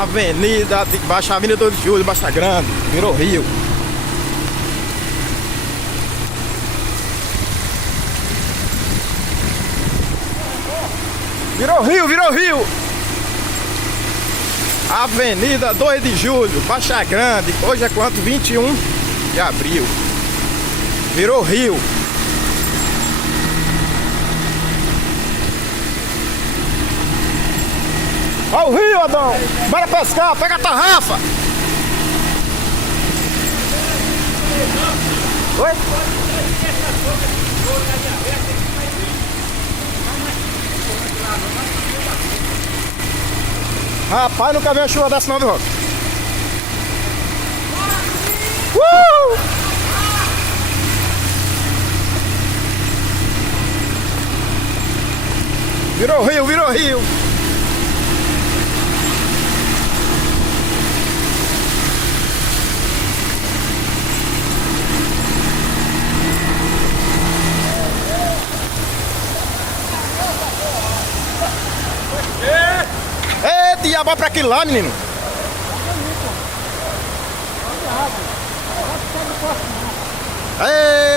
Avenida de baixo, Avenida 2 de Julho, Baixa Grande, virou rio. Virou rio, virou rio. Avenida 2 de Julho, Baixa Grande. Hoje é quanto? 21 de abril. Virou rio. Olha o rio, Adão. Bora pescar, pega a tarrafa. Oi? Rapaz, nunca vi uma chuva dessa não, viu, Rock? Virou rio, virou rio. Eita, ia pra aquele lá, menino. Ei!